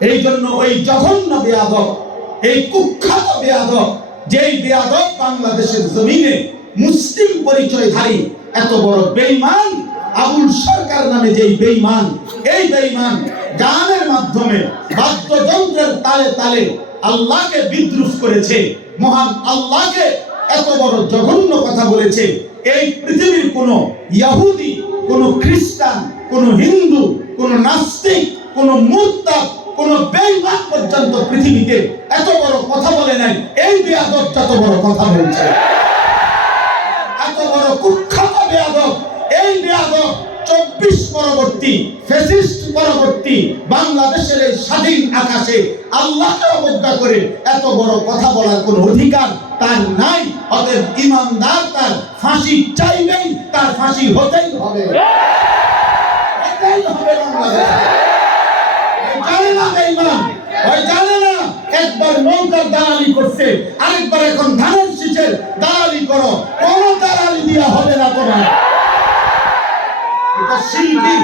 এই জন্য ওই জঘন্য বেয়াদব, এই কুখ্যাত বেয়াদব, যেই বেয়াদব বাংলাদেশের জমিনে মুসলিম পরিচয়ধারী, এত বড় বেঈমান, আবুল সরকার নামে যেই বেঈমান, এই বেঈমান গানের মাধ্যমে বাদ্যযন্ত্রের তালে তালে আল্লাহকে বিদ্রুপ করেছে, মহান আল্লাহকে এত বড় জঘন্য কথা বলেছে। এই পৃথিবীর কোন ইহুদি কোন খ্রিস্টান, কোন হিন্দু, কোন নাস্তিক, কোন মুরতাদ পর্যন্ত পৃথিবীতে এত বড় কথা বলে নাই। এই বেয়াদব এত বড় কথা বলছে, এত বড় কুখ্যাত বেয়াদব, এই বেয়াদব চব্বিশ পরবর্তী, ফেসিস্ট পরবর্তী বাংলাদেশের এই স্বাধীন আকাশে আল্লাহকে অবজ্ঞা করে এত বড় কথা বলার কোন অধিকার তার নাই। অতএব ইমানদার তার ফাঁসি চাইবেই, তার ফাঁসি হতেই হবে। হতেই হবে বাংলাদেশে। ওই জানে না, একবার নৌকার দালালি করছে, আরেকবার এখন ধানের শীষের দালালি করো, কোন দালালি দিয়া হবে না তোমার। শিল্পী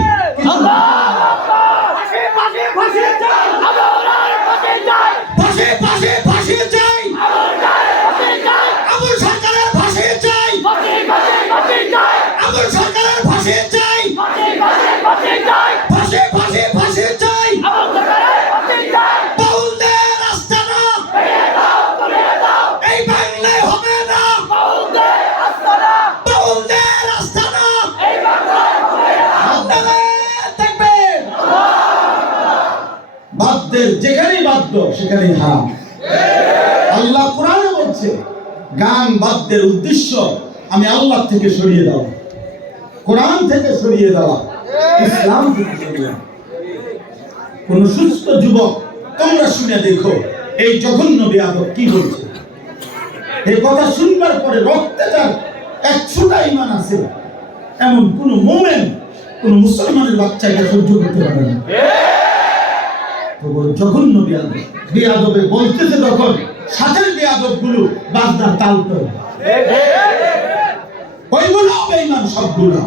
বাদ্যের যেখানেই বাদ্য সেখানেই হারাম। আল্লাহ কোরআনে বলছে, গান বাদ্যের উদ্দেশ্য আমি আল্লাহ থেকে সরিয়ে দেওয়া। কোরআন থেকে সরিয়ে দেওয়া, ইসলাম থেকে সরিয়ে কোন সুস্থ যুবক, তোমরা শুনে দেখো, এই জঘন্য বেয়াদব কি বলছে? এই কথা শুনবার পরে রক্তে যার একশোটা ইমান আছে। এমন কোন মোমেন, কোন মুসলমানের বাচ্চা এটা সহ্য করতে পারে না। তো বড় জঘন্য বিয়াদব বিয়াদবে বলতেছে তখন সাথের বিয়াদবগুলো বাজনার তাল তো ওইগুলো বেইমান সবগুলো।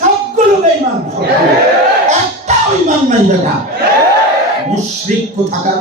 সবগুলো বেইমান সবগুলো। একটা ইমান নাই বেটা। মুশরিক কোথাকার?